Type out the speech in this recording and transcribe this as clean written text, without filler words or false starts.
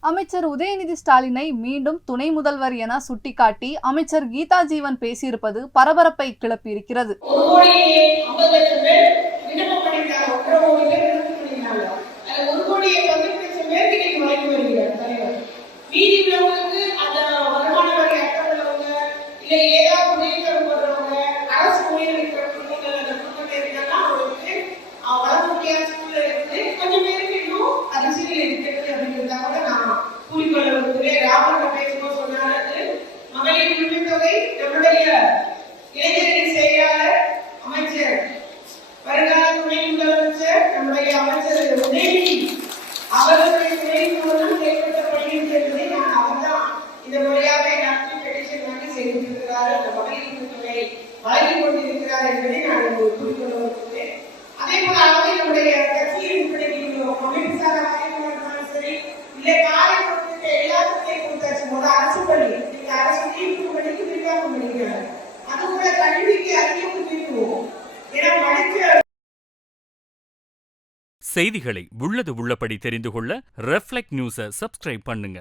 அமைச்சர் உதயநிதி ஸ்டாலினை மீண்டும் துணை முதல்வர் என சுட்டிக்காட்டி அமைச்சர் கீதா ஜீவன் பேசியிருப்பது பரபரப்பை கிளப்பியிருக்கிறது. செய்திகளை உள்ளது உள்ளபடி தெரிந்து கொள்ள ரெஃப்ளெக்ட் நியூஸை சப்ஸ்கிரைப் பண்ணுங்க.